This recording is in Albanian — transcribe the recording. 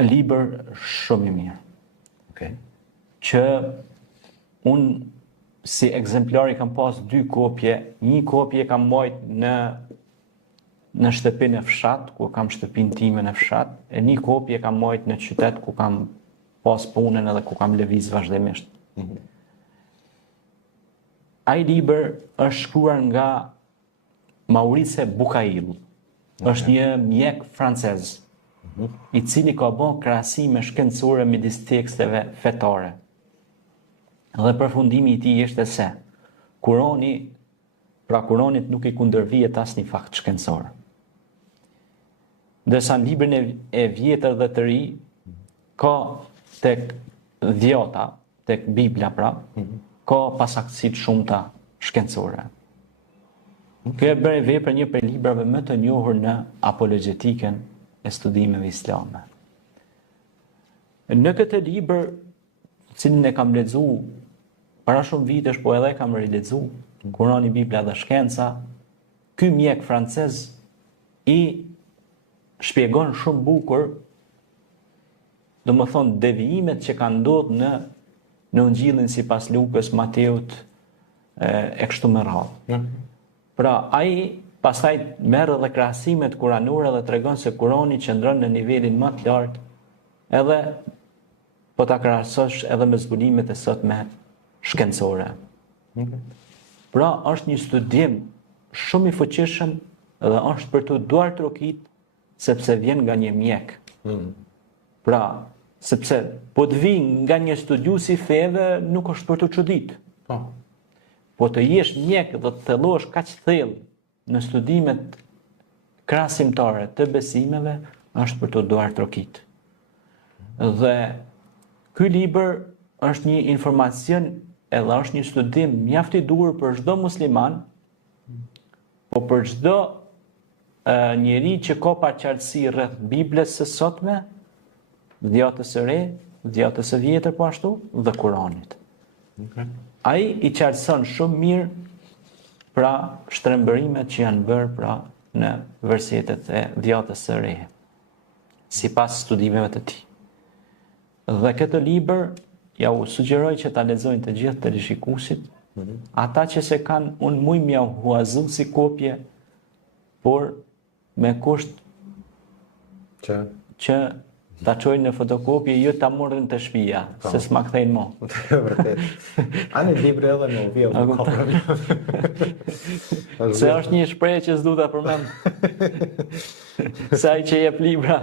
libër shumë i mirë. Okay. Që unë si ekzemplari kam pas 2 kopje, një kopje kam mbajt në shtëpinë e fshat, ku kam shtëpinë time në fshat, e një kopje kam mbajt në qytet ku kam pas punën edhe ku kam lëviz vazhdimisht. Ai libër është shkruar nga Maurice Bucaille. Është një mjek francez, i cili ka bën krahasime shkencore midis teksteve fetare. Dhe përfundimi i tij ishte se Kuronit nuk i kundërvihet asnjë fakt shkencor. Ndërsa në librin e vjetër dhe të ri ka tek dhjata, tek Bibla pra, ka pasaktësi të shumta shkencore. Kjo e bëri vepër një prej librave më të njohur në apologjetikën e studimeve islame. Në këtë libër, cilin e kam lexuar para shumë vitesh, po edhe kam rilexuar, Kurani, Bibla dhe shkenca, ky mjek francez i shpjegon shumë bukur, domethënë devijimet që kanë ndodhur në Ungjillin sipas Lukës, Mateut e kështu me radhë. Pra, ai pastaj merr edhe krahasimet kuranore dhe tregon se Kurani qëndron në nivelin më të lartë, edhe po ta krahasosh edhe me zbulimet e sotme shkencore. Pra, është një studim shumë i fuqishëm dhe është për të duar trokit sepse vjen nga një mjek. Pra, sepse po të vi nga një studius i feve nuk është për të çudit. Po të jesh mjek dhe të thellosh kaq thellë në studimet krahasimtare të besimeve është për të duar trokit. Dhe ky libër është një informacion edhe është një studim mjaft i duhur për çdo musliman, po për çdo njeri që ka paqartësi rreth Biblës së sotme, dhjatës së re, dhjatës së vjetër po ashtu, dhe Kuranit. Ai i qartëson shumë mirë pra shtrembërimet që janë bërë pra në versetet e dhjatës së re, sipas studimeve të tij. Dhe këtë libër ja u sugjeroj që ta lexojnë të gjithë teleshikuesit, ata që se kanë, unë muj mja huazu si kopje, por me kusht që ta çojnë në fotokopje, jo ta morrin të shtëpia, se s'ma kthejnë mo. Vërtet. Ani libri edhe në vjen nuk ka problem. Se është një shprehje që s'du ta përmend. Se ai që jep libra.